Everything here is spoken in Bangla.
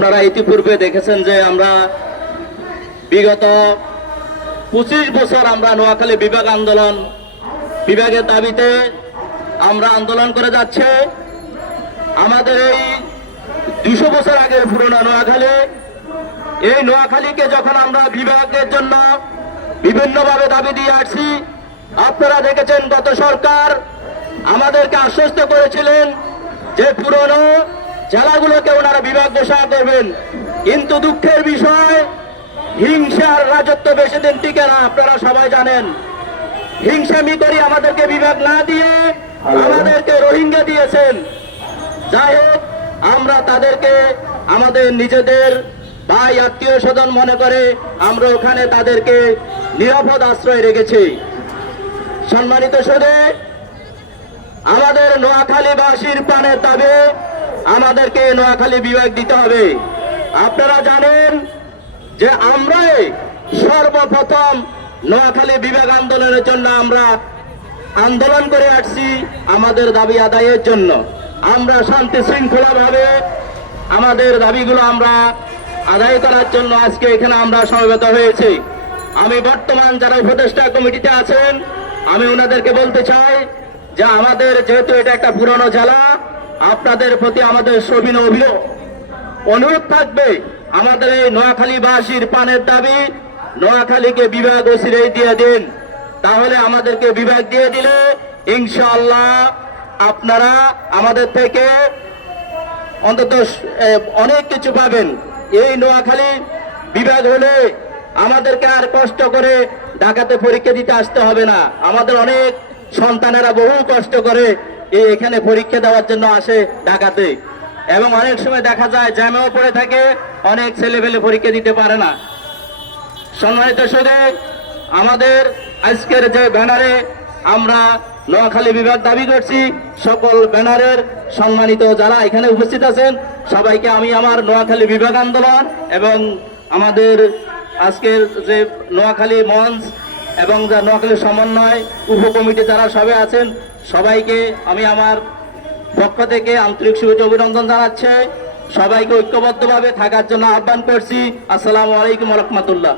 আপনারা ইতিপূর্বে দেখেছেন যে আমরা বিগত পঁচিশ বছর আমরা নোয়াখালী বিভাগ আন্দোলন বিভাগের দাবিতে আমরা আন্দোলন করে যাচ্ছে। আমাদের এই দুশো বছর আগের পুরোনো নোয়াখালী, এই নোয়াখালীকে যখন আমরা বিভাগের জন্য বিভিন্নভাবে দাবি দিয়ে আসছি, আপনারা দেখেছেন গত সরকার আমাদেরকে আশ্বস্ত করেছিলেন যে পুরনো জেলাগুলোকে ওনারা বিভাগ ঘোষণা করবেন কিন্তু দুঃখের বিষয় হিংসার রাজত্ব বেশি দিন টিকে না আপনারা সবাই জানেন। হিংসামি করে আমাদেরকে বিভাগ না দিয়ে আমাদেরকে রোহিঙ্গা দিয়েছেন। যাই হোক আমরা তাদেরকে আমাদের নিজেদের ভাই আত্মীয় স্বজন মনে করে আমরা ওখানে তাদেরকে নিরাপদ আশ্রয় রেখেছি। সম্মানিত সদে আমাদের নোয়াখালীবাসীর প্রাণের দাবি আমাদেরকে নোয়াখালী বিভাগ দিতে হবে। আপনারা জানেন যে আমরাই সর্বপ্রথম নোয়াখালী বিভাগ আন্দোলনের জন্য আমরা আন্দোলন করে আসছি আমাদের দাবি আদায়ের জন্য। আমরা শান্তি শৃঙ্খলা ভাবে আমাদের দাবিগুলো আমরা আদায় করার জন্য আজকে এখানে আমরা সমবেত হয়েছি। আমি বর্তমান যারা উপদেষ্টা কমিটিতে আছেন, আমি ওনাদেরকে বলতে চাই যে আমাদের যেহেতু এটা একটা পুরনো জেলা আপনাদের প্রতি আমাদের সবিন অভিযোগ অনুরোধ থাকবে, আমাদের এই নোয়াখালীবাসীর পানের দাবি, নোয়াখালীকে বিভাগ ওসিরে দিয়ে দিন। তাহলে আমাদেরকে বিভাগ দিয়ে দিলে ইনশাআল্লাহ আপনারা আমাদের থেকে অন্তত অনেক কিছু পাবেন। এই নোয়াখালী বিভাগ হলে আমাদেরকে আর কষ্ট করে ঢাকাতে পরীক্ষা দিতে আসতে হবে না। আমাদের অনেক সন্তানেরা বহু কষ্ট করে এই এখানে পরীক্ষা দেওয়ার জন্য আসে ঢাকাতে। এবং অনেক সময় দেখা যায়, জ্যামেও পড়ে থাকে, অনেক ছেলেপেলে পরীক্ষা দিতে পারে না। সম্মানিত শুধু আমাদের আজকের যে ব্যানারে আমরা নোয়াখালী বিভাগ দাবি করছি, সকল ব্যানারের সম্মানিত যারা এখানে উপস্থিত আছেন, সবাইকে আমি আমার নোয়াখালী বিভাগ আন্দোলন এবং আমাদের আজকের যে নোয়াখালী মঞ্চ এবং যা নোয়াখালী সমন্বয় উপকমিটি, যারা সবে আছেন সবাইকে আমি আমার পক্ষ থেকে আন্তরিক শুভেচ্ছা অভিনন্দন জানাচ্ছে। সবাইকে ঐক্যবদ্ধভাবে থাকার জন্য আহ্বান করছি। আসসালামু আলাইকুম রহমতুল্লাহ।